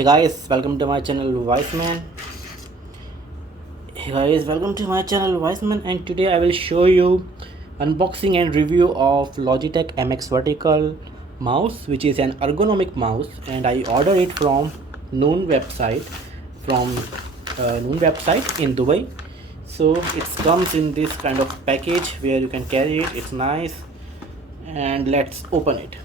Hey guys, welcome to my channel Wiseman. Hey guys, welcome to my channel Wiseman, and today I will show you unboxing and review of Logitech MX Vertical mouse, which is an ergonomic mouse, and I ordered it from Noon website in Dubai. So it comes in this kind of package where you can carry it. It's nice, and let's open it.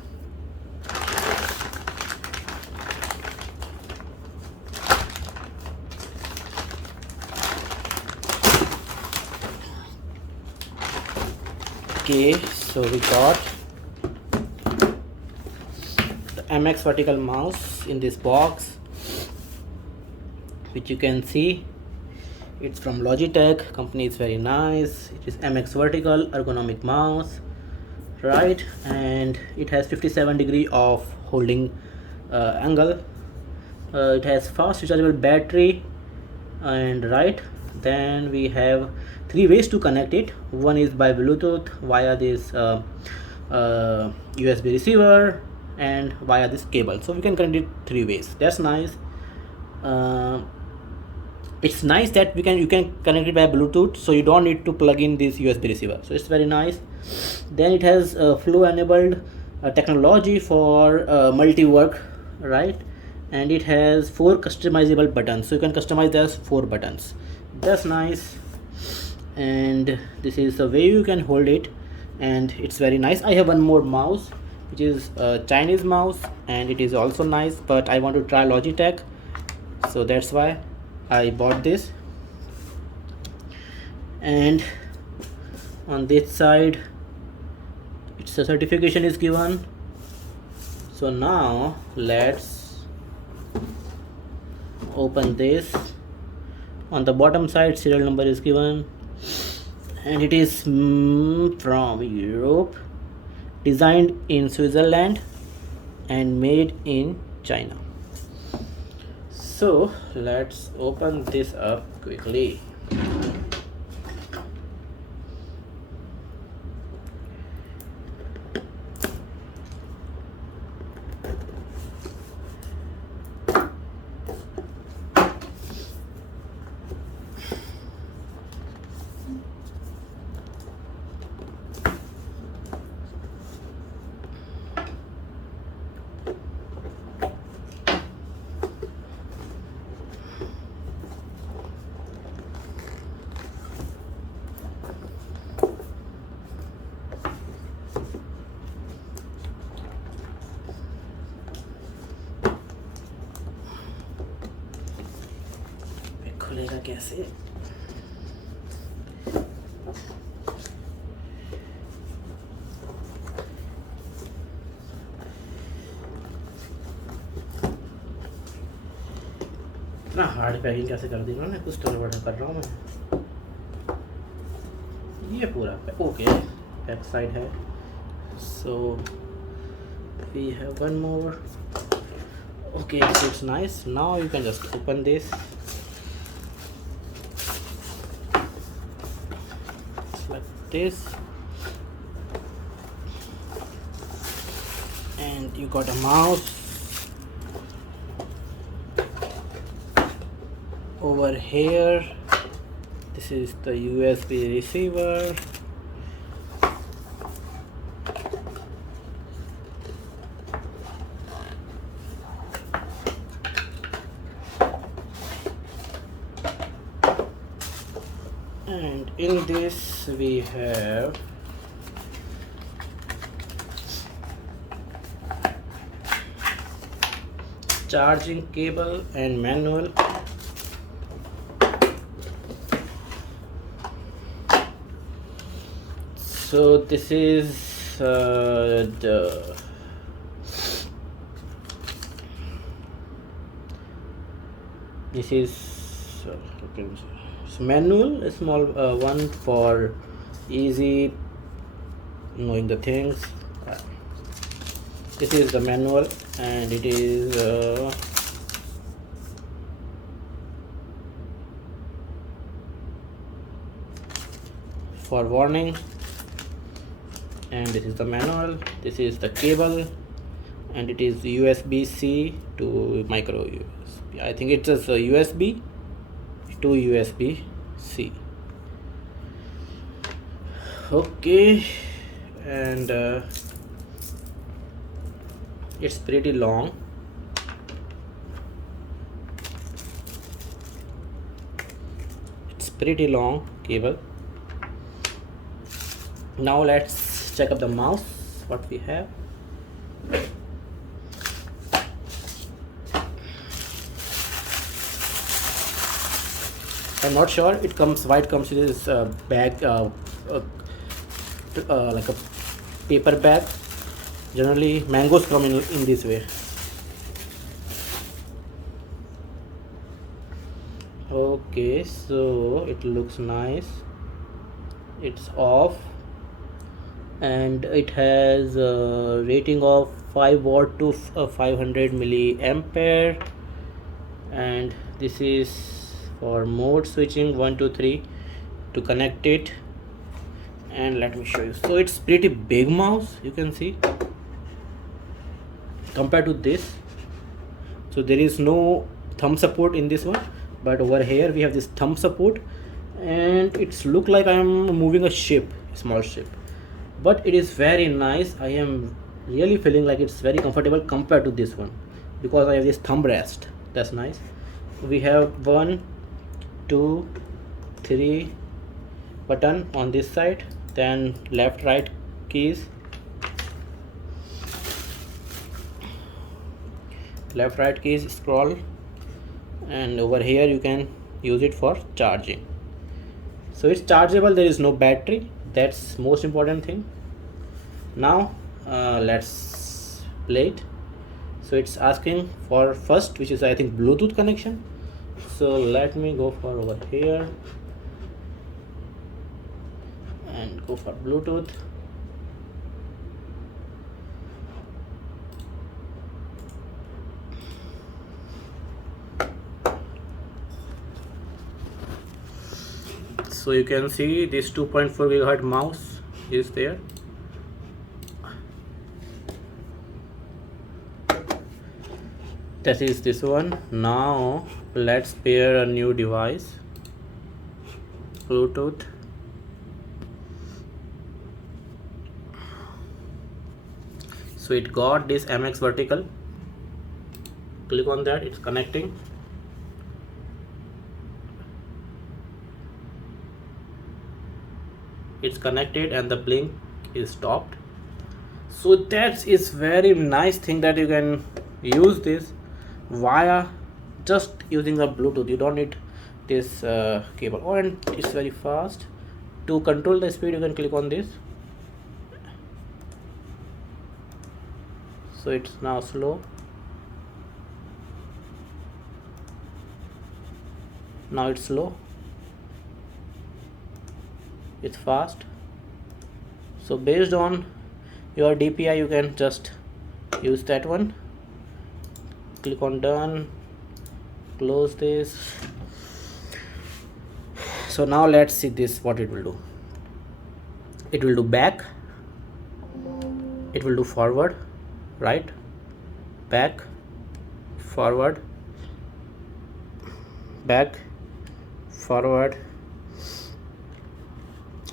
Okay, so we got the MX Vertical mouse in this box, which you can see. It's from Logitech. Company is very nice. It is MX Vertical ergonomic mouse, right? And it has 57-degree of holding angle. It has fast rechargeable battery, and right, then we have 3 ways to connect it. One is by Bluetooth via this USB receiver, and via this cable. So we can connect it 3 ways. That's nice. It's nice that you can connect it by Bluetooth, so you don't need to plug in this USB receiver. So it's very nice. Then it has flow enabled technology for multi-work, right? And it has 4 customizable buttons, so you can customize those 4 buttons. That's nice. And this is the way you can hold it, and it's very nice. I have one more mouse, which is a Chinese mouse, and it is also nice, but I want to try Logitech, so that's why I bought this. And on this side, it's a certification is given. So now let's open this. On the bottom side, serial number is given, and it is from Europe, designed in Switzerland and made in China. So let's open this up quickly. खुलेगा कैसे? इतना hard packing कैसे कर दी उन्होंने? कुछ तो बड़ा कर रहा हूँ मैं. ये पूरा ओके बैक साइड है. So we have one more. Okay, so it's nice. Now you can just open this. This, and you got a mouse. Over here, this is the USB receiver. And in this we have charging cable and manual. So this is manual, a small one for easy knowing the things. This is the manual, and it is for warning. And this is the manual. This is the cable, and it is USB-C to micro USB. I think it's a USB to USB-C. Okay, and it's pretty long. It's pretty long cable. Now let's check up the mouse, what we have. I'm not sure, it comes, why it comes in this bag, like a paper bag. Generally mangoes come in this way. Okay, so it looks nice. It's off, and it has a rating of 5 watt to 500 milliampere, and this is for mode switching 1 2 3 to connect it. And let me show you. So it's pretty big mouse, you can see, compared to this. So there is no thumb support in this one, but over here we have this thumb support, and it's look like I am moving a ship, a small ship, but it is very nice. I am really feeling like it's very comfortable compared to this one, because I have this thumb rest. That's nice. We have 1 2 3 button on this side, then left right keys, left right keys, scroll, and over here you can use it for charging. So it's chargeable, there is no battery, that's most important thing. Now let's play it. So it's asking for first, which is I think Bluetooth connection. So let me go for over here and go for Bluetooth. So you can see this 2.4 gigahertz mouse is there. That is this one. Now let's pair a new device, Bluetooth. So it got this MX vertical, click on that, it's connecting. It's connected and the blink is stopped. So that is very nice thing that you can use this via just using a Bluetooth. You don't need this cable. Oh, and it's very fast. To control the speed you can click on this. So it's now slow. Now it's slow. It's fast. So based on your DPI you can just use that one. Click on done, close this. So now let's see this, what it will do. It will do back, it will do forward, right, back, forward, back, forward.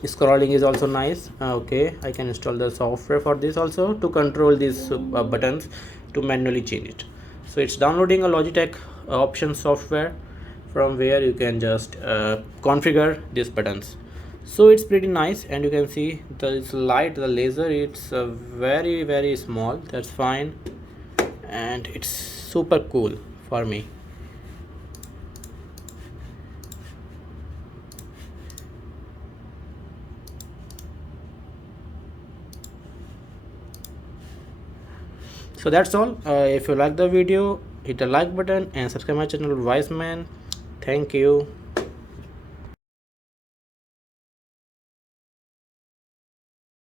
Scrolling is also nice. Okay, I can install the software for this also to control these buttons to manually change it. So it's downloading a Logitech option software from where you can just configure these buttons. So it's pretty nice, and you can see the light, the laser, it's very small. That's fine, and it's super cool for me. So that's all. If you like the video, hit the like button and subscribe my channel Wise Man. Thank you.